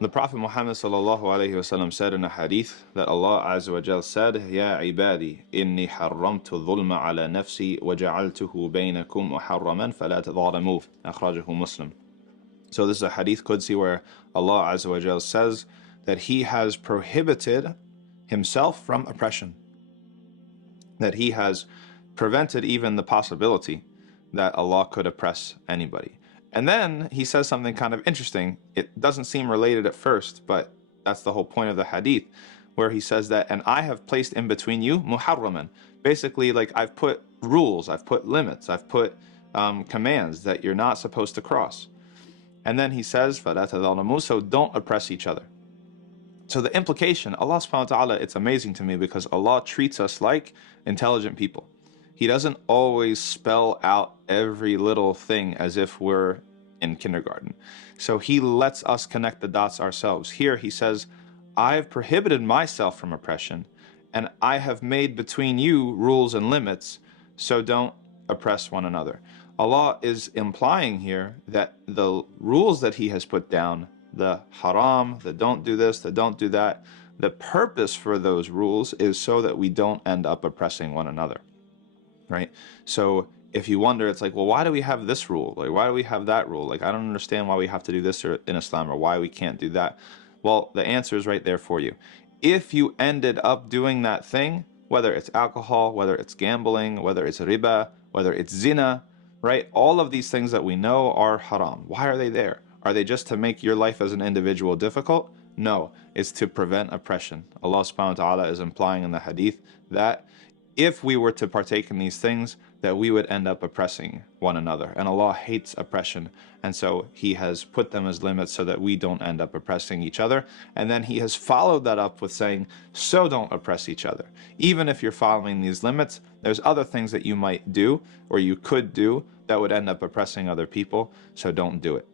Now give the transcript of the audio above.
The Prophet Muhammad sallallahu alayhi wasallam said in a hadith that Allah Azza wa Jal said, Ya ibadi, inni harramtu dhulma ala nafsi wa ja'altuhu baynakum muharraman fala tadhalamu. Akhrajahu Muslim. So this is a hadith Qudsi where Allah Azza wa Jal says that He has prohibited Himself from oppression, that He has prevented even the possibility that Allah could oppress anybody. And then He says something kind of interesting. It doesn't seem related at first, but that's the whole point of the hadith, where He says that, and I have placed in between you muharraman. Basically, like, I've put rules, I've put limits, I've put commands that you're not supposed to cross. And then He says, فَلَا تَظَلَمُوا, so don't oppress each other. So the implication, Allah subhanahu wa ta'ala, it's amazing to me because Allah treats us like intelligent people. He doesn't always spell out every little thing as if we're in kindergarten. So He lets us connect the dots ourselves. Here He says, I've prohibited myself from oppression, and I have made between you rules and limits, so don't oppress one another. Allah is implying here that the rules that He has put down, the haram, the don't do this, the don't do that, the purpose for those rules is so that we don't end up oppressing one another. Right? So if you wonder, it's like, well, why do we have this rule? Like, why do we have that rule? Like, I don't understand why we have to do this in Islam, or why we can't do that. Well, the answer is right there for you. If you ended up doing that thing, whether it's alcohol, whether it's gambling, whether it's riba, whether it's zina, right? All of these things that we know are haram. Why are they there? Are they just to make your life as an individual difficult? No, it's to prevent oppression. Allah subhanahu wa ta'ala is implying in the hadith that if we were to partake in these things, that we would end up oppressing one another. And Allah hates oppression. And so He has put them as limits so that we don't end up oppressing each other. And then He has followed that up with saying, so don't oppress each other. Even if you're following these limits, there's other things that you might do or you could do that would end up oppressing other people. So don't do it.